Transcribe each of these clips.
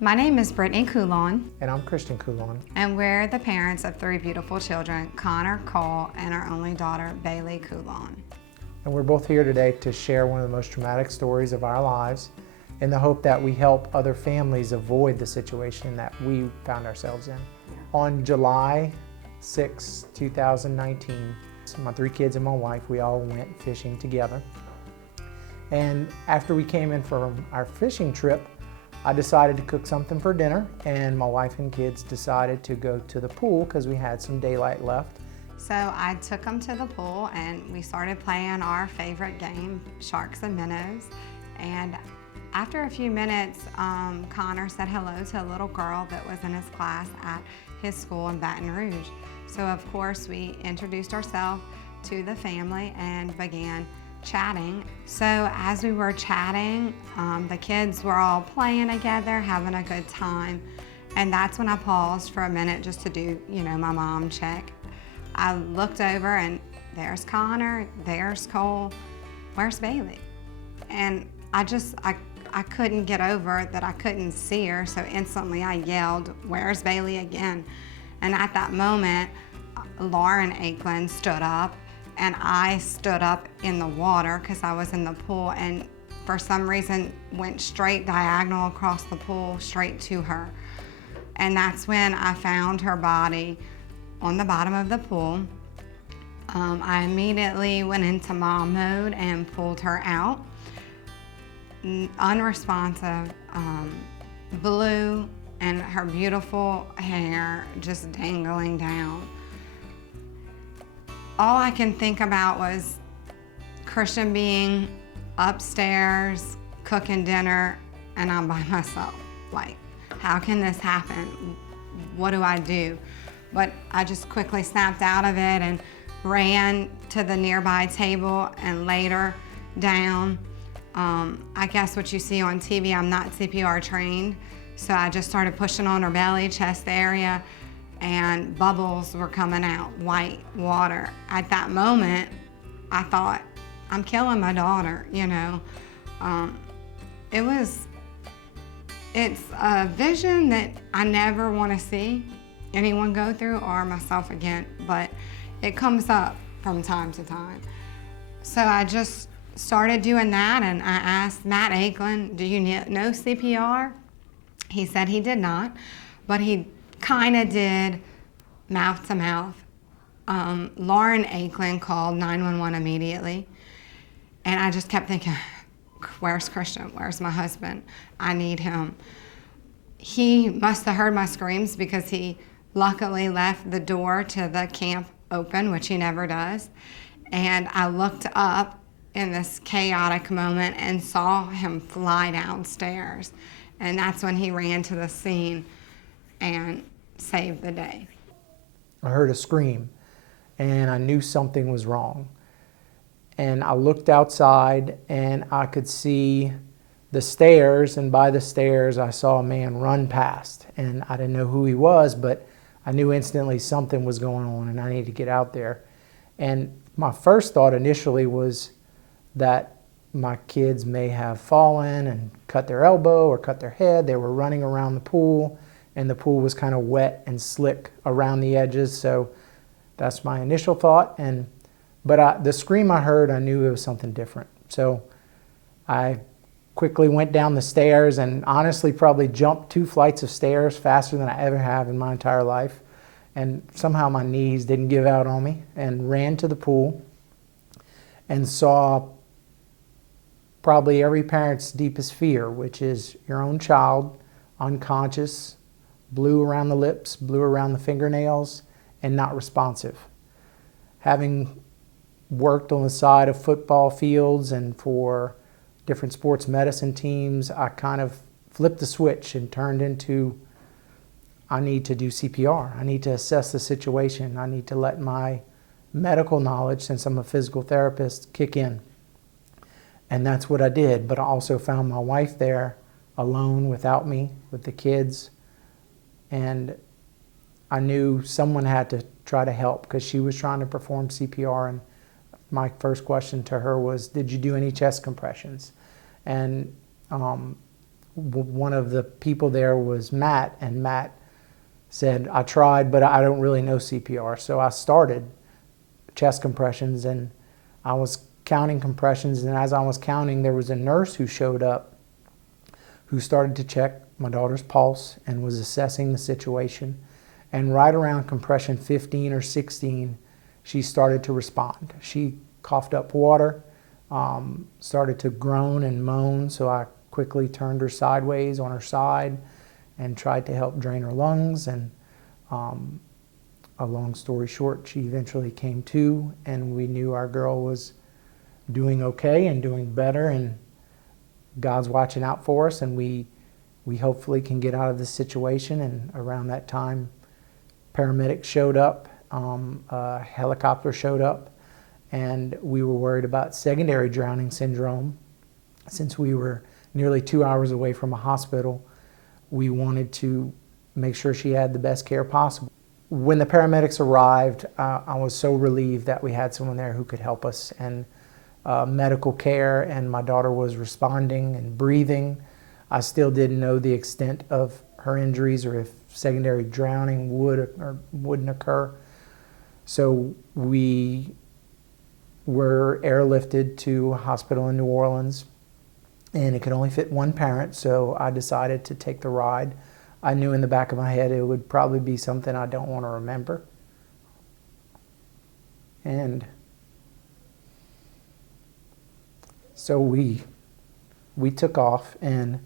My name is Brittany Coulon, And I'm Christian Coulon. and we're the parents of three beautiful children, Connor, Cole, and our only daughter, Bailey Coulon. And we're both here today to share one of the most traumatic stories of our lives in the hope that we help other families avoid the situation that we found ourselves in. On July 6, 2019, my three kids and my wife, we all went fishing together. And after we came in from our fishing trip, I decided to cook something for dinner, and my wife and kids decided to go to the pool because we had some daylight left. So I took them to the pool and we started playing our favorite game, Sharks and Minnows. And after a few minutes, Connor said hello to a little girl that was in his class at his school in Baton Rouge. So of course we introduced ourselves to the family and began chatting. So as we were chatting, the kids were all playing together, having a good time. And that's when I paused for a minute just to do, my mom check. I looked over and there's Connor, there's Cole, where's Bailey? And I couldn't get over that I couldn't see her, so instantly I yelled, "Where's Bailey?" again. And at that moment, Lauren Aiklin stood up and I stood up in the water because I was in the pool, and for some reason went straight diagonal across the pool straight to her. And that's when I found her body on the bottom of the pool. I immediately went into mom mode and pulled her out. Unresponsive, blue, and her beautiful hair just dangling down. All I can think about was Christian being upstairs cooking dinner and I'm by myself. Like, how can this happen? What do I do? But I just quickly snapped out of it and ran to the nearby table and laid her down. I guess what you see on TV, I'm not CPR trained, so I just started pushing on her belly, chest area, and bubbles were coming out, white water. At that moment, I thought, I'm killing my daughter, It's a vision that I never want to see anyone go through or myself again, but it comes up from time to time. So I just started doing that, and I asked Matt Aiklin, do you know CPR? He said he did not, but he kind of did mouth to mouth. Lauren Aiklin called 911 immediately, and I just kept thinking, where's Christian? Where's my husband? I need him. He must have heard my screams because he luckily left the door to the camp open, which he never does. And I looked up in this chaotic moment and saw him fly downstairs. And that's when he ran to the scene and saved the day. I heard a scream and I knew something was wrong. And I looked outside and I could see the stairs, and by the stairs I saw a man run past. And I didn't know who he was, but I knew instantly something was going on and I needed to get out there. And my first thought initially was that my kids may have fallen and cut their elbow or cut their head. They were running around the pool, and the pool was kind of wet and slick around the edges, so that's my initial thought. But the scream I heard, I knew it was something different. So I quickly went down the stairs and honestly probably jumped 2 flights of stairs faster than I ever have in my entire life. And somehow my knees didn't give out on me, and ran to the pool and saw probably every parent's deepest fear, which is your own child unconscious, blue around the lips, blue around the fingernails, and not responsive. Having worked on the side of football fields and for different sports medicine teams, I kind of flipped the switch and turned into, I need to do CPR. I need to assess the situation. I need to let my medical knowledge, since I'm a physical therapist, kick in. And that's what I did, but I also found my wife there alone without me, with the kids. And I knew someone had to try to help because she was trying to perform CPR. And my first question to her was, did you do any chest compressions? And one of the people there was Matt, and Matt said, I tried, but I don't really know CPR. So I started chest compressions, and I was counting compressions, and as I was counting, there was a nurse who showed up who started to check my daughter's pulse and was assessing the situation. And right around compression 15 or 16, she started to respond. She coughed up water, started to groan and moan, so I quickly turned her sideways on her side and tried to help drain her lungs. And a long story short, she eventually came to, and we knew our girl was doing okay and doing better, and God's watching out for us, and we hopefully can get out of this situation. And around that time, paramedics showed up, a helicopter showed up, and we were worried about secondary drowning syndrome. Since we were nearly 2 hours away from a hospital, we wanted to make sure she had the best care possible. When the paramedics arrived, I was so relieved that we had someone there who could help us, and medical care, and my daughter was responding and breathing. I still didn't know the extent of her injuries or if secondary drowning would or wouldn't occur. So we were airlifted to a hospital in New Orleans, and it could only fit one parent, so I decided to take the ride. I knew in the back of my head it would probably be something I don't want to remember. And so we took off, and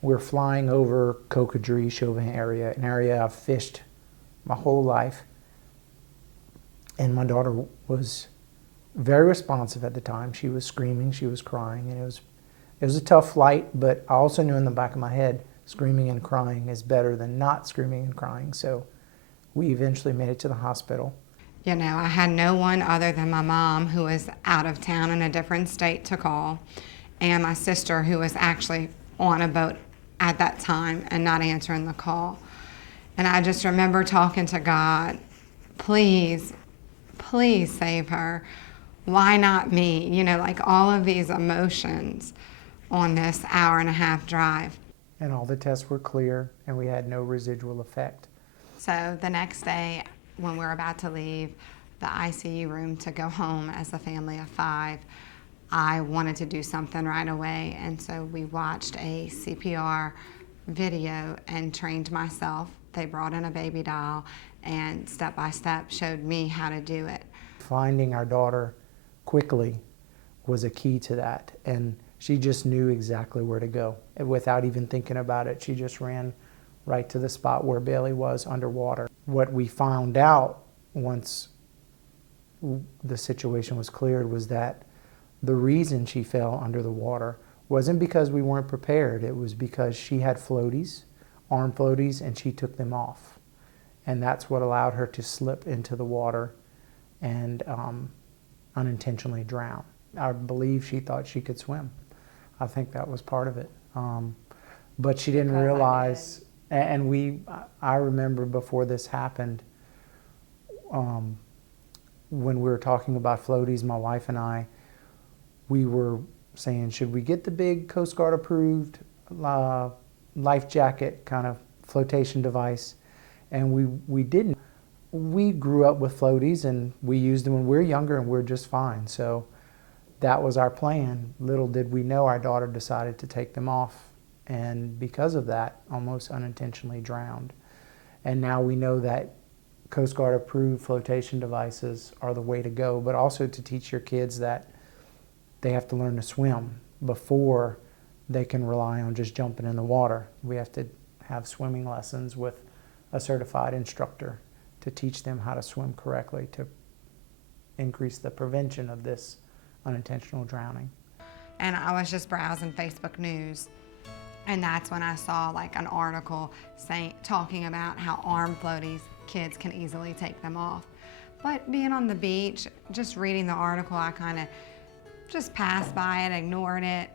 we're flying over Cocodrie, Chauvin area, an area I've fished my whole life. And my daughter was very responsive at the time. She was screaming, she was crying, and it was a tough flight, but I also knew in the back of my head, screaming and crying is better than not screaming and crying. So we eventually made it to the hospital. You know, I had no one other than my mom, who was out of town in a different state, to call, and my sister, who was actually on a boat at that time and not answering the call. And I just remember talking to God, please, please save her. Why not me? You know, like all of these emotions on this hour-and-a-half drive. And all the tests were clear, and we had no residual effect. So the next day, when we were about to leave the ICU room to go home as a family of 5, I wanted to do something right away. And so we watched a CPR video and trained myself. They brought in a baby doll and step by step showed me how to do it. Finding our daughter quickly was a key to that. And she just knew exactly where to go. Without even thinking about it, she just ran right to the spot where Bailey was underwater. What we found out once the situation was cleared was that the reason she fell under the water wasn't because we weren't prepared. It was because she had floaties, arm floaties, and she took them off. And that's what allowed her to slip into the water and unintentionally drown. I believe she thought she could swim. I think that was part of it. But she didn't realize, and I remember before this happened, when we were talking about floaties, my wife and I, we were saying, should we get the big Coast Guard approved life jacket kind of flotation device? And we didn't. We grew up with floaties, and we used them when we were younger, and we're just fine. So that was our plan. Little did we know our daughter decided to take them off, and because of that, almost unintentionally drowned. And now we know that Coast Guard approved flotation devices are the way to go, but also to teach your kids that they have to learn to swim before they can rely on just jumping in the water. We have to have swimming lessons with a certified instructor to teach them how to swim correctly to increase the prevention of this unintentional drowning. And I was just browsing Facebook News, and that's when I saw like an article talking about how arm floaties, kids can easily take them off. But being on the beach, just reading the article, I kind of just passed by it, ignored it.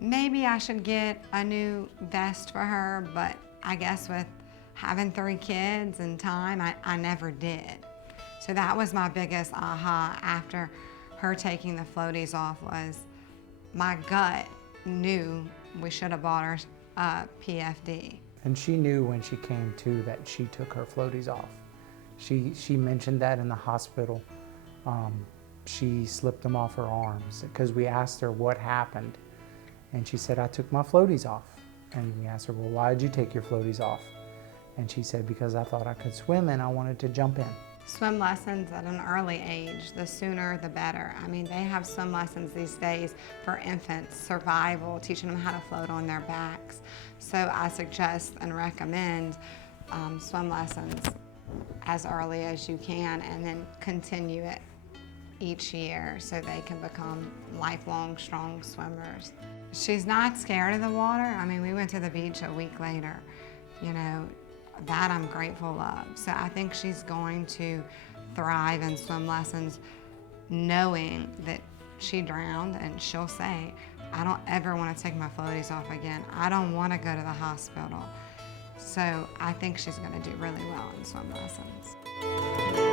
Maybe I should get a new vest for her, but I guess with having 3 kids and time, I never did. So that was my biggest aha after her taking the floaties off, was my gut knew we should have bought her a PFD. And she knew when she came to that she took her floaties off. She mentioned that in the hospital. She slipped them off her arms because we asked her what happened. And she said, I took my floaties off. And we asked her, well, why did you take your floaties off? And she said, because I thought I could swim and I wanted to jump in. Swim lessons at an early age, the sooner the better. I mean, they have swim lessons these days for infants, survival, teaching them how to float on their backs. So I suggest and recommend swim lessons as early as you can, and then continue it each year so they can become lifelong strong swimmers. She's not scared of the water. I mean, we went to the beach a week later, you know, that I'm grateful of. So I think she's going to thrive in swim lessons, knowing that she drowned, and she'll say, I don't ever want to take my floaties off again. I don't want to go to the hospital. So I think she's going to do really well in swim lessons.